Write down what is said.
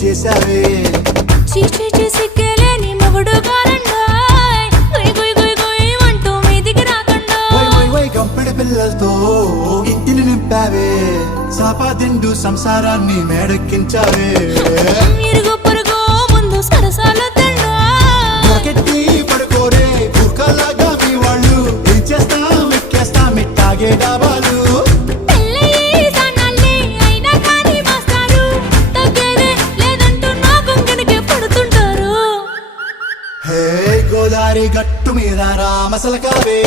చేసావే చీచీ చేసి కేలేని మొగుడు కాలండాయ్ గుయ్ గుయ్ గుయ్ గుయ్ అంటూ మీదికి రాకండా వై కంపెడి పిల్లలతో ఇంటిని నింపావే సాపాదిండు సంసారాన్ని మేడెక్కించావే ఇరుగు పొరుగు ముందు సరసాలొద్దండా రాకెట్టి పడుకోరే కుక్కలాగా మీ వాళ్ళు ఏం చేస్తాం ఎక్కేస్తాం ఇట్టాగే డాబాలు పెళ్ళయి సన్నాళ్ళే అయినా కానీ మాస్తారు తగ్గేదే లేదంటూ నా కొంగనికే పడుతుంటారు హే గోదారి గట్టు మీద రామసలకావే